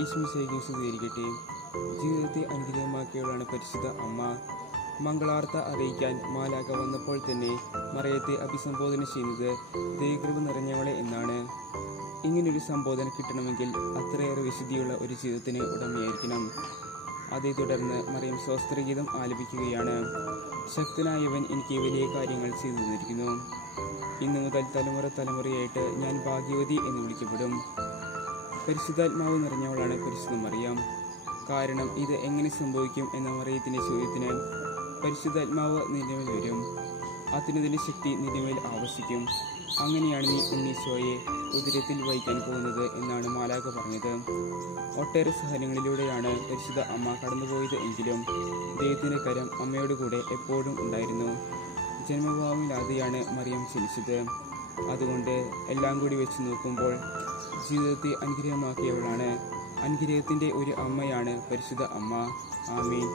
ഈശ്മിശേഖി സ്വീകരിക്കട്ടെ ജീവിതത്തെ അനുഗ്രഹമാക്കിയവളാണ് പരിശുദ്ധ അമ്മ. മംഗളാർത്ത അറിയിക്കാൻ മാലാക വന്നപ്പോൾ തന്നെ മറയത്തെ അഭിസംബോധന ചെയ്യുന്നത് ദൈവകൃപ നിറഞ്ഞവളെ എന്നാണ്. ഇങ്ങനൊരു സംബോധന കിട്ടണമെങ്കിൽ അത്രയേറെ വിശുദ്ധിയുള്ള ഒരു ജീവിതത്തിന് ഉടമയായിരിക്കണം. അതേ തുടർന്ന് മറിയം സ്വസ്ത്രഗീതം ആലപിക്കുകയാണ്. ശക്തനായവൻ എനിക്ക് വലിയ കാര്യങ്ങൾ ചെയ്തു തന്നിരിക്കുന്നു. ഇന്നു മുതൽ തലമുറ തലമുറയായിട്ട് ഞാൻ ഭാഗ്യവതി എന്ന് വിളിക്കപ്പെടും. പരിശുദ്ധാത്മാവ് നിറഞ്ഞവളാണ് പരിശുദ്ധ മറിയാം കാരണം ഇത് എങ്ങനെ സംഭവിക്കും എന്ന മറിയത്തിന്റെ ചോദ്യത്തിന് പരിശുദ്ധാത്മാവ് നിലവിൽ വരും. അതിനതിന്റെ ശക്തി നിലവിൽ ആവശ്യിക്കും അങ്ങനെയാണ് നീ ഉണ്ണീശോയെ ഉദരത്തിൽ വഹിക്കാൻ പോകുന്നത് എന്നാണ് മാലാക പറഞ്ഞത്. ഒട്ടേറെ സഹനങ്ങളിലൂടെയാണ് പരിശുദ്ധ അമ്മ കടന്നുപോയത് എങ്കിലും ദൈവത്തിന്റെ കരം അമ്മയോട് കൂടെ എപ്പോഴും ഉണ്ടായിരുന്നു. ജന്മഭാവമില്ലാതെയാണ് മറിയം ജനിച്ചത്. അതുകൊണ്ട് എല്ലാം കൂടി വെച്ച് നോക്കുമ്പോൾ ജീവിതത്തെ അനുഗ്രഹമാക്കിയവളാണ്. അനുഗ്രഹത്തിന്റെ ഒരു അമ്മയാണ് പരിശുദ്ധ അമ്മ. ആമീൻ.